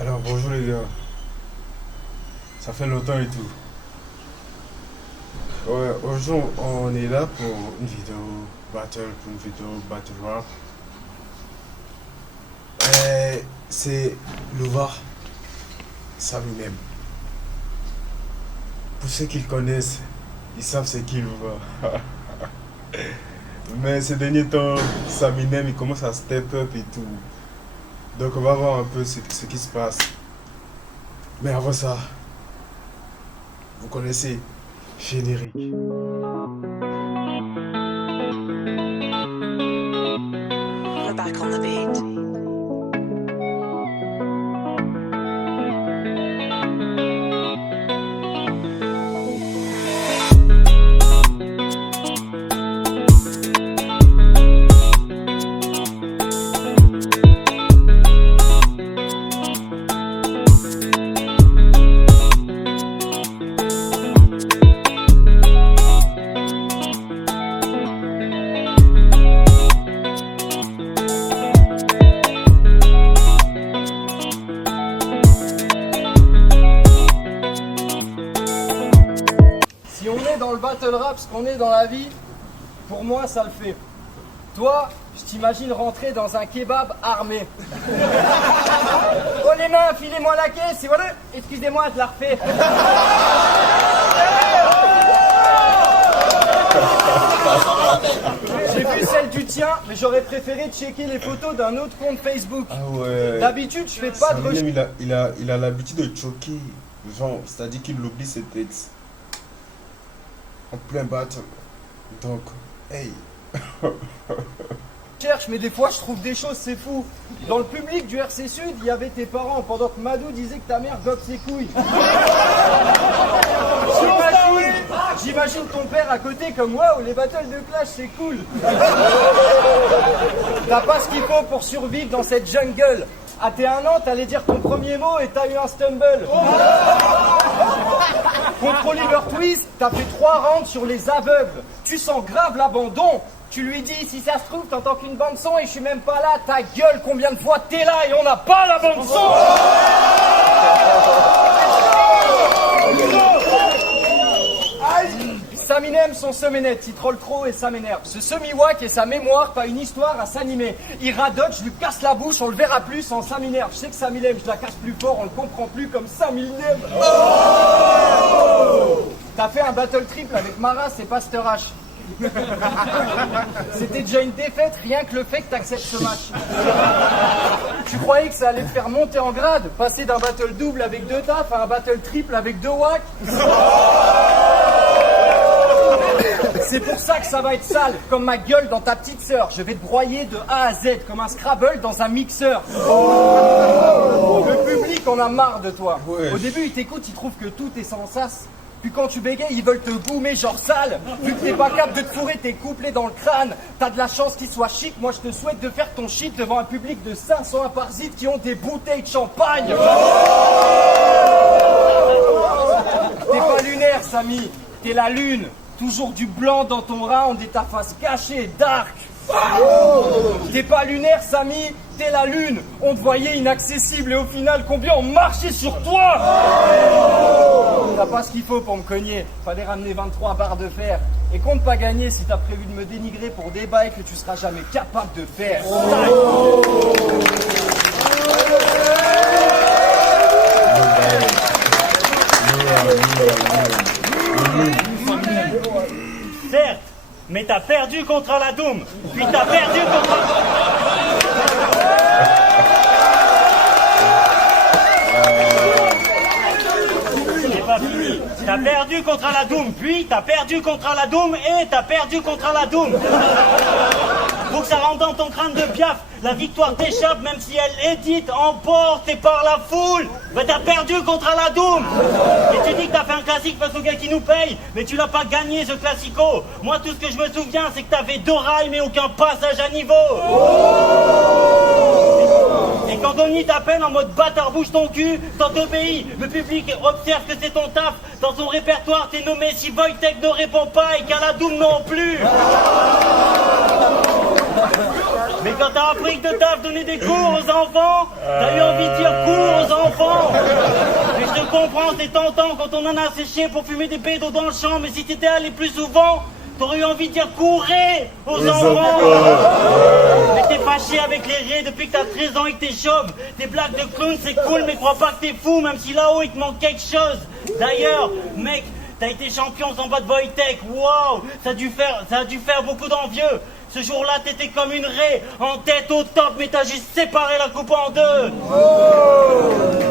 Alors bonjour les gars, ça fait longtemps et tout. Ouais, aujourd'hui on est là pour une vidéo pour une vidéo battle rap. C'est Louvard, Saminem. Pour ceux qui le connaissent, ils savent c'est qui Louvard. Mais ces derniers temps, Saminem il commence à step up et tout. Donc on va voir un peu ce qui se passe. Mais avant ça, vous connaissez générique. We're back on the beat. Si on est dans le battle rap, ce qu'on est dans la vie, pour moi ça le fait. Toi, je t'imagine rentrer dans un kebab armé. Oh les mains, filez-moi la caisse, et voilà, excusez-moi, je la refais. J'ai vu celle du tien, mais j'aurais préféré checker les photos d'un autre compte Facebook. Ah ouais. D'habitude, je fais pas de recherche. Saminem, il a l'habitude de choquer. Genre, c'est-à-dire qu'il oublie ses têtes. En plein battle. Donc, hey. Mais des fois je trouve des choses, c'est fou. Dans le public du RC Sud, il y avait tes parents pendant que Madou disait que ta mère gobe ses couilles. J'imagine ton père à côté comme waouh, les battles de clash c'est cool. T'as pas ce qu'il faut pour survivre dans cette jungle. À tes 1 an, t'allais dire ton premier mot et t'as eu un stumble. Contre Oliver Twist, t'as fait 3 rounds sur les aveugles. Tu sens grave l'abandon. Tu lui dis, si ça se trouve, t'entends qu'une bande son et je suis même pas là. Ta gueule, combien de fois t'es là et on n'a pas la bande son. Saminem, son seménette, il troll trop et ça m'énerve. Ce semi-wack et sa mémoire, pas une histoire à s'animer. Il radote, je lui casse la bouche, on le verra plus en ça m'énerve. Je sais que Saminem, je la casse plus fort, on le comprend plus comme Saminem. T'as fait un battle triple avec Maras et Pasteur H. C'était déjà une défaite, rien que le fait que t'acceptes ce match. Tu croyais que ça allait te faire monter en grade, passer d'un battle double avec 2 tafs à un battle triple avec 2 wacks. C'est pour ça que ça va être sale, comme ma gueule dans ta petite sœur. Je vais te broyer de A à Z, comme un Scrabble dans un mixeur. Le public en a marre de toi. Ouais. Au début, ils t'écoutent, ils trouvent que tout est sans sas. Puis quand tu bégayes, ils veulent te boomer genre sale. Vu que t'es pas capable de te fourrer tes couplets dans le crâne, t'as de la chance qu'il soit chic. Moi, je te souhaite de faire ton shit devant un public de 500 parasites qui ont des bouteilles de champagne. T'es pas lunaire, Samy. T'es la lune. Toujours du blanc dans ton round et ta face cachée, dark. T'es pas lunaire, Samy, t'es la lune. On te voyait inaccessible et au final, combien on marchait sur toi. T'as pas ce qu'il faut pour me cogner. Fallait ramener 23 barres de fer. Et compte pas gagner si t'as prévu de me dénigrer pour des bails que tu seras jamais capable de faire. Certes, mais t'as perdu contre la Doom, puis t'as perdu contre... C'est pas fini. T'as perdu contre la Doom, puis t'as perdu contre la Doom et t'as perdu contre la Doom. Faut que ça rentre dans ton crâne de piaf. La victoire t'échappe même si elle est dite emportée par la foule. Mais t'as perdu contre la Doom. Et tu dis que t'as fait un classique face au gars qui nous paye. Mais tu l'as pas gagné ce classico. Moi tout ce que je me souviens c'est que t'avais 2 rails mais aucun passage à niveau. Et quand Donny t'appelle en mode bâtard bouge ton cul, t'en t'obéis. Le public observe que c'est ton taf. Dans son répertoire t'es nommé si Wojtek ne répond pas et qu'à la Doom non plus. Mais quand t'as appris que de taf donner des cours aux enfants, t'as eu envie de dire cours aux enfants. comprends, c'est tentant quand on en a séché pour fumer des bédos dans le champ, mais si t'étais allé plus souvent, t'aurais eu envie de dire courez aux enfants. Mais t'es fâché avec les raies depuis que t'as 13 ans et que t'es chauve. Tes blagues de clown c'est cool, mais crois pas que t'es fou, même si là-haut il te manque quelque chose. D'ailleurs, mec, t'as été champion sans bas de Wojtek, wow, ça a dû faire beaucoup d'envieux. Ce jour-là, t'étais comme une raie, en tête au top, mais t'as juste séparé la coupe en deux.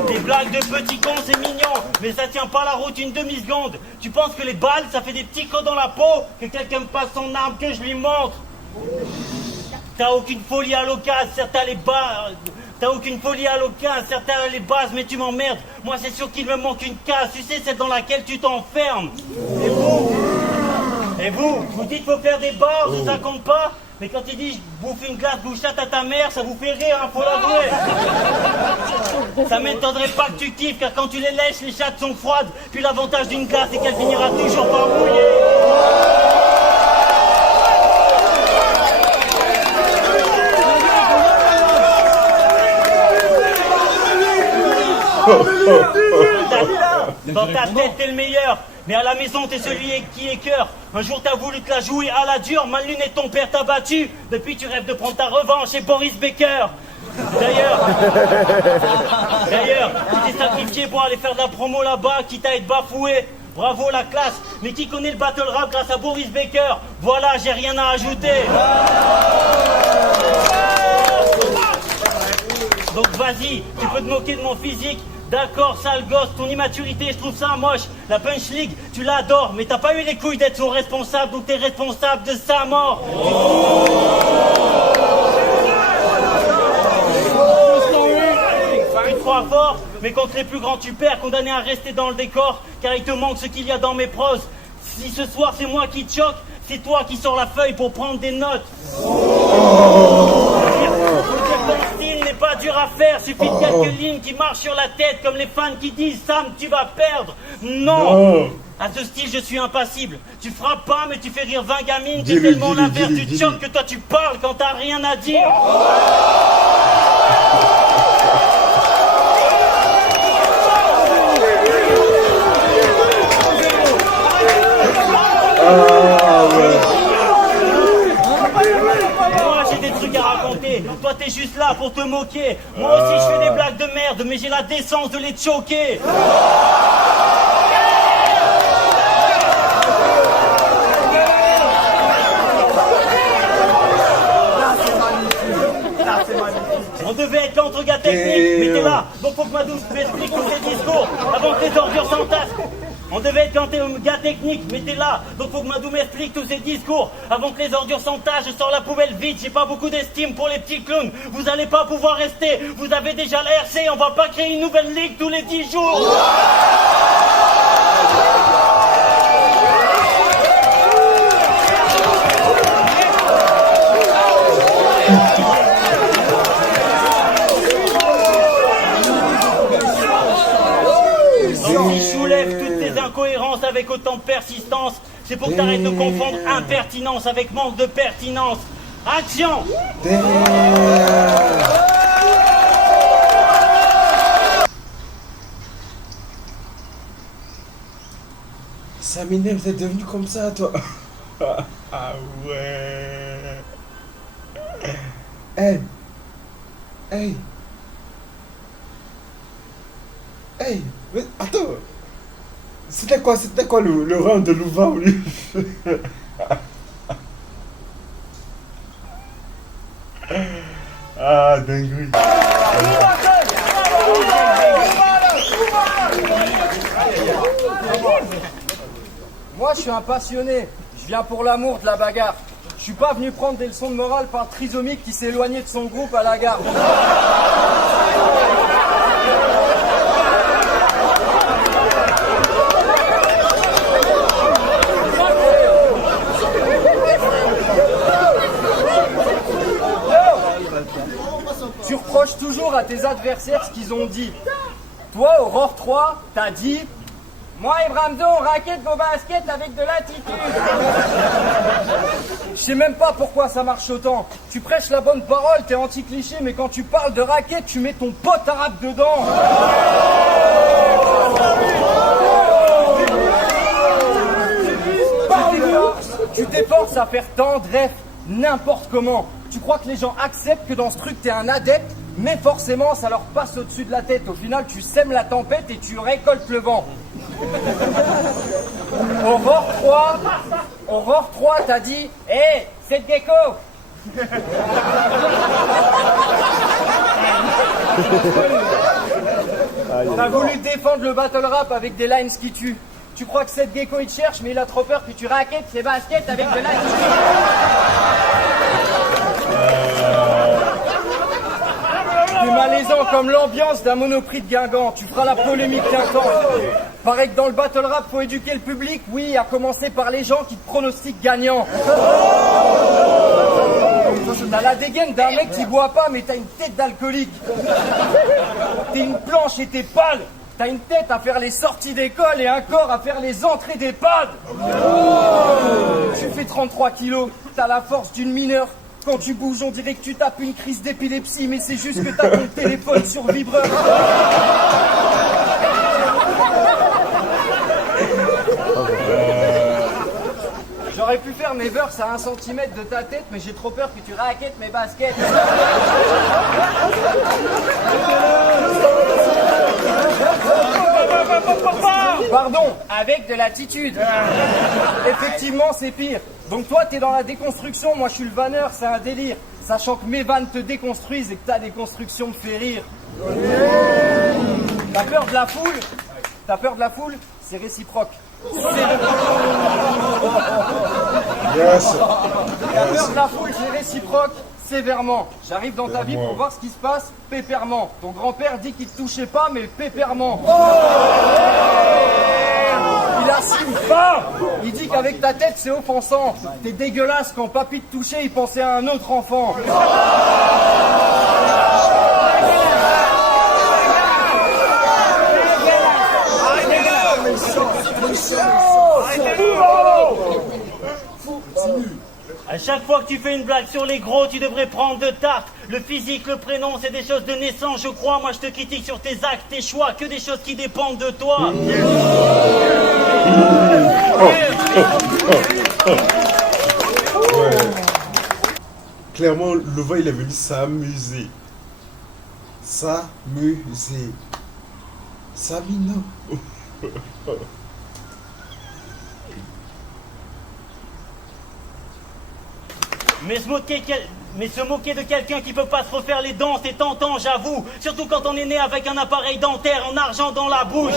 Des blagues de petits cons, c'est mignon, mais ça tient pas la route une demi-seconde. Tu penses que les balles, ça fait des petits creux dans la peau, que quelqu'un me passe son arme, que je lui montre. T'as aucune folie à l'occasion, certains les bases. T'as aucune folie à l'occasion, certains les bases, mais tu m'emmerdes. Moi, c'est sûr qu'il me manque une case, tu sais, celle dans laquelle tu t'enfermes. Et vous dites faut faire des bars, ça compte pas? Mais quand tu dis je bouffe une glace bouchette à ta mère, ça vous fait rire, hein, faut l'avouer. Ça m'étonnerait pas que tu kiffes, car quand tu les lèches, les chattes sont froides. Puis l'avantage d'une glace, c'est qu'elle finira toujours par mouiller. Dans ta tête, t'es le meilleur, mais à la maison, t'es celui qui écœure. Un jour, t'as voulu te la jouer à la dure, mal luné, ton père t'a battu. Depuis, tu rêves de prendre ta revanche chez Boris Becker. D'ailleurs, tu t'es sacrifié pour aller faire de la promo là-bas, quitte à être bafoué. Bravo la classe, mais qui connaît le battle rap grâce à Boris Becker? Voilà, j'ai rien à ajouter. Donc vas-y, tu peux te moquer de mon physique. D'accord, sale gosse, ton immaturité, je trouve ça moche. La Punch League, tu l'adores, mais t'as pas eu les couilles d'être son responsable, donc t'es responsable de sa mort. Tu te crois fort, mais contre les plus grands tu perds, condamné à rester dans le décor, car il te manque ce qu'il y a dans mes proses. Si ce soir c'est moi qui te choque, c'est toi qui sors la feuille pour prendre des notes. Ton style n'est pas dur à faire, suffit de quelques lignes qui marchent sur la tête comme les fans qui disent Sam tu vas perdre. Non. À ce style je suis impassible. Tu frappes pas mais tu fais rire 20 gamines. T'es tellement l'inverse du choc que toi tu parles quand t'as rien à dire. Moi j'ai des trucs à raconter, toi t'es juste là pour te moquer. Moi aussi je fais des blagues de merde, mais j'ai la décence de les choquer. On devait être entre gars techniques, mais t'es là, donc faut que Madou m'explique tous ces discours avant que les ordures s'entassent. On devait être quand t'es gars technique, mais t'es là, donc faut que Madou m'explique tous ces discours avant que les ordures s'entassent. Je sors la poubelle vite, j'ai pas beaucoup d'estime pour les petits clowns. Vous allez pas pouvoir rester, vous avez déjà la RC, on va pas créer une nouvelle ligue tous les 10 jours. Donc si je soulève toutes tes incohérences avec autant de persistance, c'est pour que t'arrêtes de confondre impertinence avec manque de pertinence. Action! Saminem, t'es devenu comme ça, toi. Ah ouais. Hey. Hey. Hey. Mais attends. C'était quoi le round de Louva au lieu? Ah, dinguerie. Moi, je suis un passionné. Je viens pour l'amour de la bagarre. Je suis pas venu prendre des leçons de morale par trisomique qui s'est éloigné de son groupe à la gare. Tu reproches toujours à tes adversaires ce qu'ils ont dit. Toi, Aurore 3, t'as dit « Moi et Bramzo, on raquette vos baskets avec de l'attitude. » Je sais même pas pourquoi ça marche autant. Tu prêches la bonne parole, t'es anti-cliché, mais quand tu parles de raquette, tu mets ton pote arabe dedans. tes forces à faire tant, bref, n'importe comment. Tu crois que les gens acceptent que dans ce truc t'es un adepte, mais forcément ça leur passe au-dessus de la tête. Au final tu sèmes la tempête et tu récoltes le vent. Aurore 3 t'as dit « Hé, c'est le gecko !» T'as voulu défendre le battle rap avec des lines qui tuent. Tu crois que cette gecko il te cherche, mais il a trop peur que tu raquettes ses baskets avec de lines qui tuent. T'es malaisant comme l'ambiance d'un Monoprix de Guingamp. Tu feras la polémique d'un temps. Pareil que dans le battle rap, faut éduquer le public. Oui, à commencer par les gens qui te pronostiquent gagnant. T'as la dégaine d'un mec qui boit pas, mais t'as une tête d'alcoolique. T'es une planche et t'es pâle. T'as une tête à faire les sorties d'école et un corps à faire les entrées d'EHPAD. Tu fais 33 kilos. T'as la force d'une mineure. Quand tu bouges, on dirait que tu tapes une crise d'épilepsie, mais c'est juste que t'as ton téléphone sur vibreur. J'aurais pu faire mes verses à 1 cm de ta tête, mais j'ai trop peur que tu raquettes mes baskets. Pardon, avec de l'attitude. Effectivement, c'est pire. Donc toi, t'es dans la déconstruction, moi je suis le vanneur, c'est un délire. Sachant que mes vannes te déconstruisent et que ta déconstruction me fait rire. T'as peur de la foule? T'as peur de la foule? C'est réciproque. Yes. T'as peur de la foule, c'est réciproque. Sévèrement. J'arrive dans ta vie pour voir ce qui se passe pépèrement. Ton grand-père dit qu'il te touchait pas, mais pépèrement. Il assume pas. Il dit qu'avec ta tête, c'est offensant. T'es dégueulasse. Quand papy te touchait, il pensait à un autre enfant. À chaque fois que tu fais une blague sur les gros, tu devrais prendre de tact. Le physique, le prénom, c'est des choses de naissance, je crois. Moi, je te critique sur tes actes, tes choix, que des choses qui dépendent de toi. Ouais. Clairement, Lova, il est venu s'amuser. S'amuser. Sabina. Mais se moquer de quelqu'un qui peut pas se refaire les dents, c'est tentant, j'avoue. Surtout quand on est né avec un appareil dentaire en argent dans la bouche.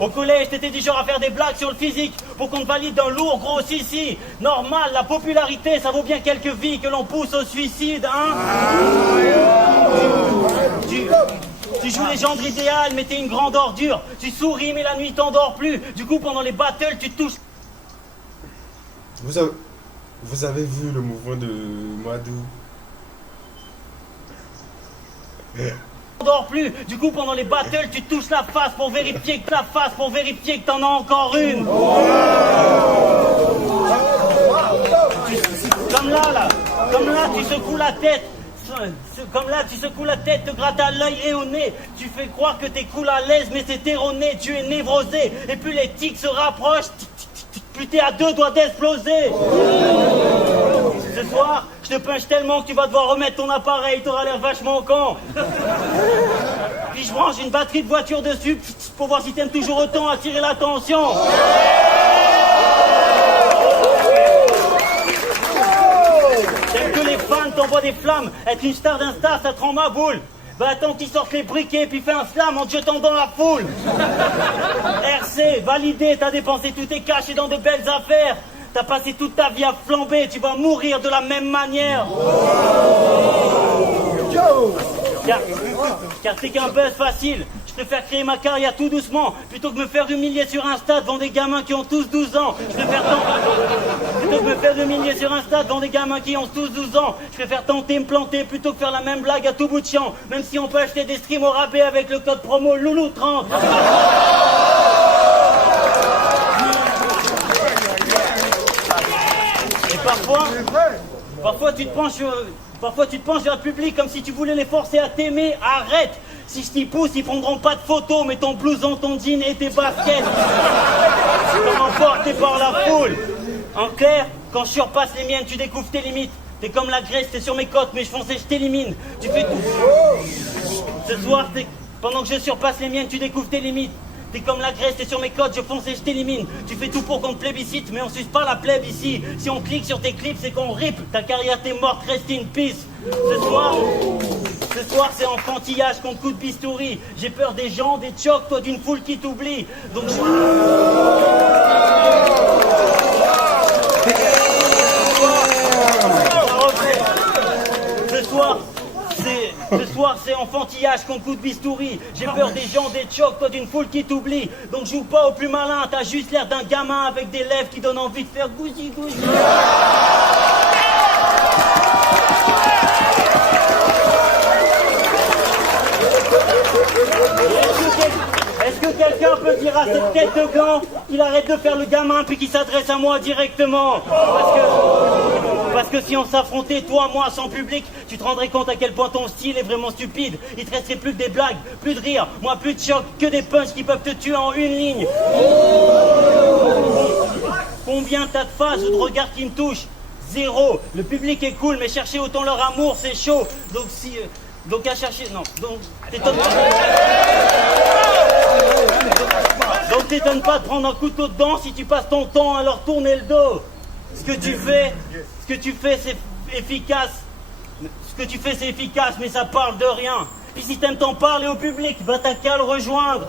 Au collège, t'étais du genre à faire des blagues sur le physique pour qu'on te valide un lourd gros si. Normal, la popularité, ça vaut bien quelques vies que l'on pousse au suicide, hein. Tu joues les gendres idéales, mais t'es une grande ordure. Tu souris, mais la nuit t'endors plus. Du coup, pendant les battles, tu touches... Vous avez vu le mouvement de Madou? T'endors plus. Du coup, pendant les battles, tu touches la face pour vérifier que t'en as encore une. Comme là, tu secoues la tête. Comme là, tu secoues la tête, te grattes à l'œil et au nez. Tu fais croire que t'es cool à l'aise, mais c'est erroné. Tu es névrosé. Et plus les tics se rapprochent, plus t'es à 2 doigts d'exploser. Ce soir, je te punch tellement que tu vas devoir remettre ton appareil. T'auras l'air vachement con. Puis je branche une batterie de voiture dessus pour voir si t'aimes toujours autant attirer l'attention. T'aimes que les fans t'envoient des flammes. Être une star d'Insta, ça te rend ma boule. Bah attends qu'ils sortent les briquets puis fais un slam en te jetant dans la foule. RC, validé, t'as dépensé tous tes cash et dans de belles affaires. T'as passé toute ta vie à flamber, tu vas mourir de la même manière. Car t'es qu'un buzz facile. Je préfère créer ma carrière tout doucement plutôt que me faire humilier sur Insta devant des gamins qui ont tous 12 ans. Plutôt que me faire humilier sur Insta devant des gamins qui ont tous 12 ans. Je préfère tenter me planter plutôt que faire la même blague à tout bout de champ. Même si on peut acheter des streams au rabais avec le code promo Loulou30. Et parfois tu te penches sur... Parfois tu te penches vers le public comme si tu voulais les forcer à t'aimer. Arrête! Si je t'y pousse, ils prendront pas de photos, mais ton blouson, ton jean et tes baskets sont emportés par la foule. En clair, quand je surpasse les miennes, tu découvres tes limites. T'es comme la graisse, t'es sur mes côtes, mais je fonce et je t'élimine. Tu fais tout. Ce soir, pendant que je surpasse les miennes, tu découvres tes limites. T'es comme la graisse, t'es sur mes côtes, je fonce et je t'élimine. Tu fais tout pour qu'on te plébiscite, mais on suce pas la plèbe ici. Si on clique sur tes clips, c'est qu'on rip. Ta carrière t'es morte, rest in peace. Ce soir, c'est enfantillage contre coup de bistouri. J'ai peur des gens, des chocs, toi d'une foule qui t'oublie. Donc Ce soir, c'est enfantillage contre coup de bistouri. J'ai peur des gens, des chocs, toi d'une foule qui t'oublie. Donc joue pas au plus malin, t'as juste l'air d'un gamin avec des lèvres qui donnent envie de faire gousi gousi. Est-ce que quelqu'un peut dire à cette tête de gland qu'il arrête de faire le gamin puis qu'il s'adresse à moi directement? Parce que si on s'affrontait, toi, moi, sans public, tu te rendrais compte à quel point ton style est vraiment stupide. Il te resterait plus que des blagues, plus de rire, moi plus de choc, que des punchs qui peuvent te tuer en une ligne. Combien t'as de phases ou de regards qui me touchent? Zéro. Le public est cool, mais chercher autant leur amour, c'est chaud. Donc à chercher... Non, donc t'étonnes pas de prendre un couteau dedans si tu passes ton temps à leur tourner le dos. Ce que tu fais, c'est efficace. Ce que tu fais, c'est efficace, mais ça parle de rien. Puis si t'aimes t'en parler au public, va t'as qu'à le rejoindre.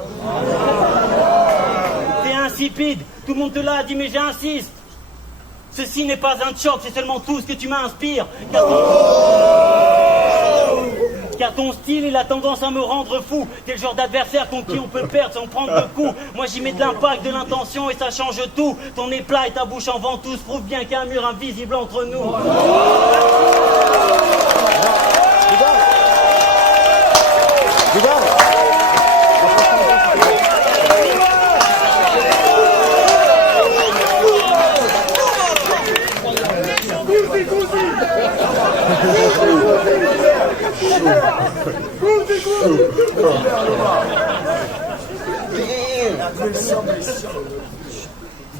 T'es insipide. Tout le monde te l'a dit, mais j'insiste. Ceci n'est pas un choc, c'est seulement tout ce que tu m'inspires. Car ton style, il a tendance à me rendre fou. T'es le genre d'adversaire contre qui on peut perdre sans prendre de coups. Moi j'y mets de l'impact, de l'intention et ça change tout. Ton nez plat et ta bouche en ventouse prouvent bien qu'il y a un mur invisible entre nous.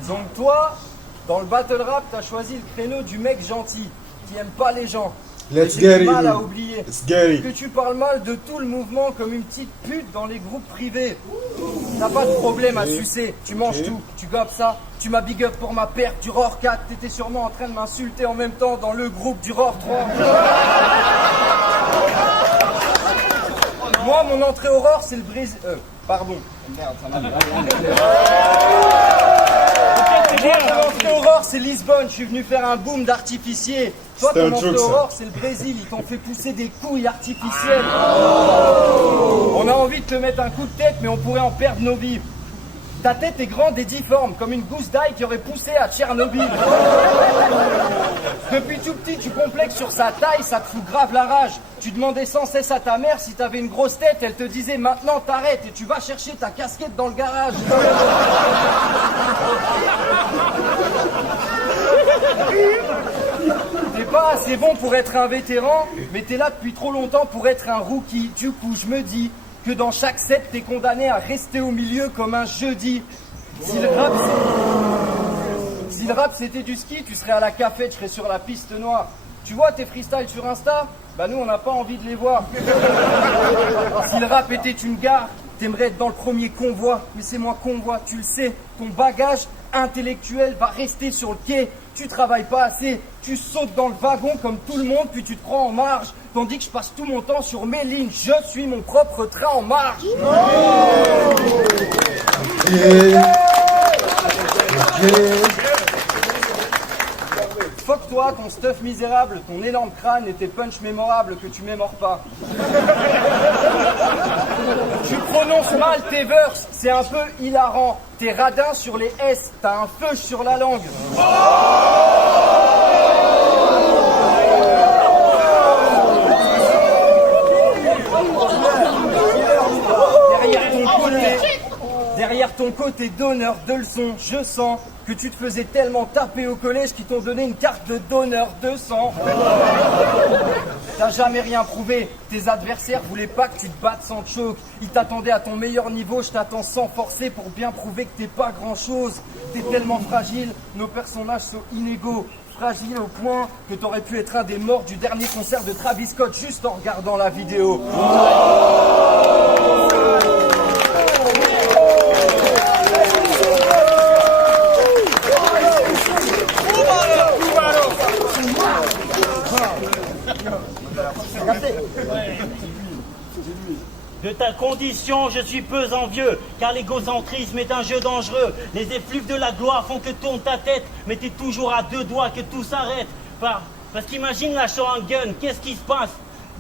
Donc toi, dans le battle rap, t'as choisi le créneau du mec gentil, qui aime pas les gens. Let's J'ai get du it. mal à oublier Let's get it. que tu parles mal de tout le mouvement comme une petite pute dans les groupes privés. T'as pas de problème à sucer, tu manges tout, tu gobes ça. Tu m'as big up pour ma perte du ROR 4, t'étais sûrement en train de m'insulter en même temps dans le groupe du ROR 3. Moi, mon entrée au ROR, c'est le Brésil... pardon. Merde, ça m'a... Mon entrée au ROR, c'est Lisbonne. Je suis venu faire un boom d'artificier. Toi, ton entrée au ROR, c'est le Brésil. Ils t'ont fait pousser des couilles artificielles. On a envie de te mettre un coup de tête, mais on pourrait en perdre nos vies. Ta tête est grande et difforme, comme une gousse d'ail qui aurait poussé à Tchernobyl. Depuis tout petit, tu complexes sur sa taille, ça te fout grave la rage. Tu demandais sans cesse à ta mère si t'avais une grosse tête, elle te disait maintenant t'arrêtes et tu vas chercher ta casquette dans le garage. T'es pas assez bon pour être un vétéran, mais t'es là depuis trop longtemps pour être un rookie. Du coup, je me dis que dans chaque set, t'es condamné à rester au milieu comme un jeudi. Si le rap c'était du ski, tu serais à la cafette, je serais sur la piste noire. Tu vois tes freestyles sur Insta? Bah nous on n'a pas envie de les voir. Si le rap était une gare, t'aimerais être dans le premier convoi. Mais c'est moi convoi, tu le sais. Ton bagage intellectuel va rester sur le quai. Tu travailles pas assez, tu sautes dans le wagon comme tout le monde, puis tu te prends en marge. Tandis que je passe tout mon temps sur mes lignes, je suis mon propre train en marche. Fuck toi, ton stuff misérable, ton énorme crâne et tes punchs mémorables que tu mémores pas. Tu prononces mal tes verses, c'est un peu hilarant. T'es radin sur les S, t'as un feu sur la langue. Derrière ton côté d'honneur de leçon, je sens que que tu te faisais tellement taper au collège qu'ils t'ont donné une carte de donneur de sang. T'as jamais rien prouvé. Tes adversaires voulaient pas que tu te battes sans choke. Ils t'attendaient à ton meilleur niveau. Je t'attends sans forcer pour bien prouver que t'es pas grand chose. T'es tellement fragile, nos personnages sont inégaux. Fragile au point que t'aurais pu être un des morts du dernier concert de Travis Scott juste en regardant la vidéo. De ta condition, je suis peu envieux, car l'égocentrisme est un jeu dangereux. Les effluves de la gloire font que tourne ta tête, mais t'es toujours à deux doigts que tout s'arrête. Parce qu'imagine lâchant un gun, qu'est-ce qui se passe?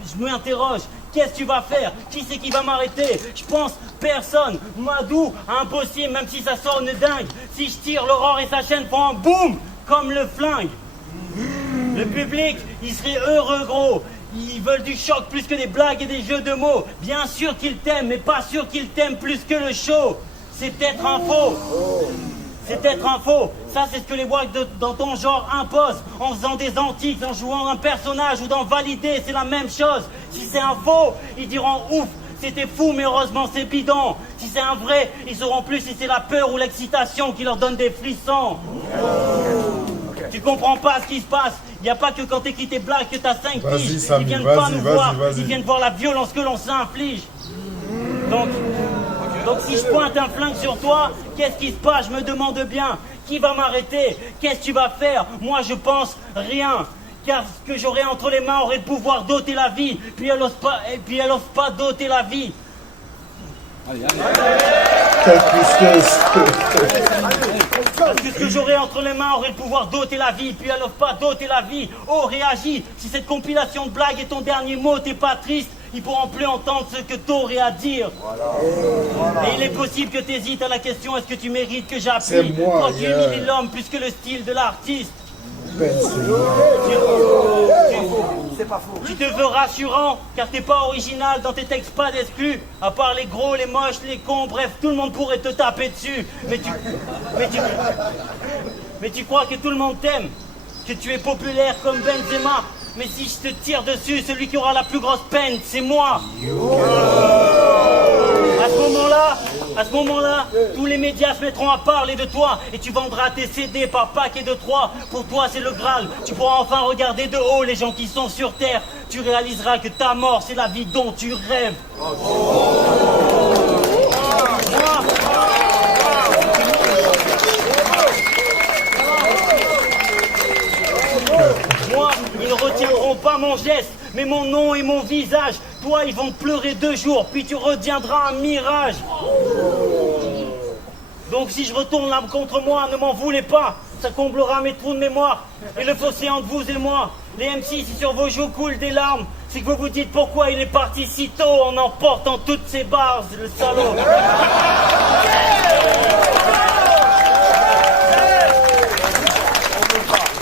Je m'interroge, qu'est-ce que tu vas faire? Qui c'est qui va m'arrêter? Je pense personne. Madou, impossible, même si ça sonne dingue. Si je tire, l'aurore et sa chaîne font un boum, comme le flingue. Le public, il serait heureux gros. Ils veulent du choc plus que des blagues et des jeux de mots. Bien sûr qu'ils t'aiment, mais pas sûr qu'ils t'aiment plus que le show. C'est peut-être un faux. C'est peut-être un faux. Ça, c'est ce que les wags dans ton genre imposent. En faisant des antiques, en jouant un personnage ou d'en valider, c'est la même chose. Si c'est un faux, ils diront ouf, c'était fou, mais heureusement c'est bidon. Si c'est un vrai, ils sauront plus si c'est la peur ou l'excitation qui leur donne des frissons. Tu comprends pas ce qui se passe. Il n'y a pas que quand t'écris tes blagues que t'as 5 Vas-y, piges. Samy, Ils viennent vas-y, pas nous vas-y, voir. vas-y. Ils viennent voir la violence que l'on s'inflige. Donc si je pointe un flingue sur toi, qu'est-ce qui se passe? Je me demande bien. Qui va m'arrêter? Qu'est-ce que tu vas faire? Moi je pense rien. Car ce que j'aurais entre les mains aurait le pouvoir d'ôter la vie. Puis elle ose pas d'ôter la vie. Quelle tristesse. Parce que ce que j'aurais entre les mains aurait le pouvoir d'ôter la vie, puis elle offre pas d'ôter la vie. Oh, réagis. Si cette compilation de blagues est ton dernier mot, t'es pas triste, ils pourront plus entendre ce que t'aurais à dire. Et il est possible que t'hésites à la question, est-ce que tu mérites que j'appuie? C'est moi, Toi, tu yeah. humilies l'homme plus que le style de l'artiste. C'est pas faux. Tu te veux rassurant, car t'es pas original, dans tes textes pas d'exclus. À part les gros, les moches, les cons, bref, tout le monde pourrait te taper dessus. Mais tu crois que tout le monde t'aime, que tu es populaire comme Benzema. Mais si je te tire dessus, celui qui aura la plus grosse peine, c'est moi. À ce moment-là, tous les médias se mettront à parler de toi et tu vendras tes CD par paquet de 3. Pour toi, c'est le Graal. Tu pourras enfin regarder de haut les gens qui sont sur Terre. Tu réaliseras que ta mort, c'est la vie dont tu rêves. Moi, ils ne retiendront pas mon geste, mais mon nom et mon visage. Toi, ils vont te pleurer 2 jours, puis tu redeviendras un mirage. Donc si je retourne l'âme contre moi, ne m'en voulez pas. Ça comblera mes trous de mémoire. Et le fossé entre vous et moi. Les MC, si sur vos joues coulent des larmes, c'est que vous vous dites pourquoi il est parti si tôt en emportant toutes ses barres, le salaud.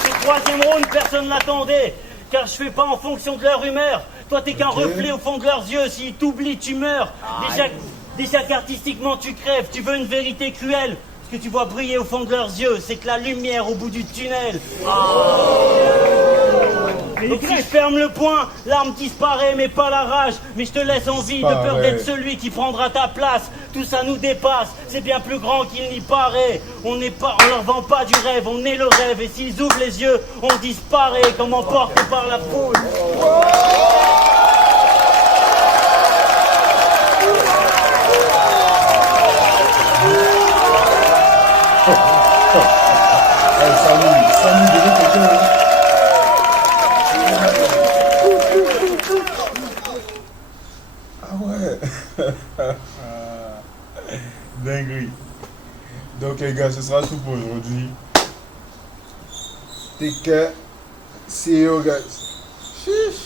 Ce troisième round, personne ne l'attendait. Car je fais pas en fonction de leur humeur. Toi, t'es qu'un reflet au fond de leurs yeux. S'ils t'oublient, tu meurs. Déjà qu'artistiquement, tu crèves. Tu veux une vérité cruelle. Ce que tu vois briller au fond de leurs yeux, c'est que la lumière au bout du tunnel. Donc si je ferme le poing, l'arme disparaît, mais pas la rage. Mais je te laisse en vie de peur d'être celui qui prendra ta place. Tout ça nous dépasse, c'est bien plus grand qu'il n'y paraît. On leur vend pas du rêve, on est le rêve. Et s'ils ouvrent les yeux, on disparaît comme emporté par la foule. Samy, de l'autre côté, hein. Ah ouais. Dinguerie. Donc les gars, ce sera tout pour aujourd'hui. Take care. See you guys. Sheesh.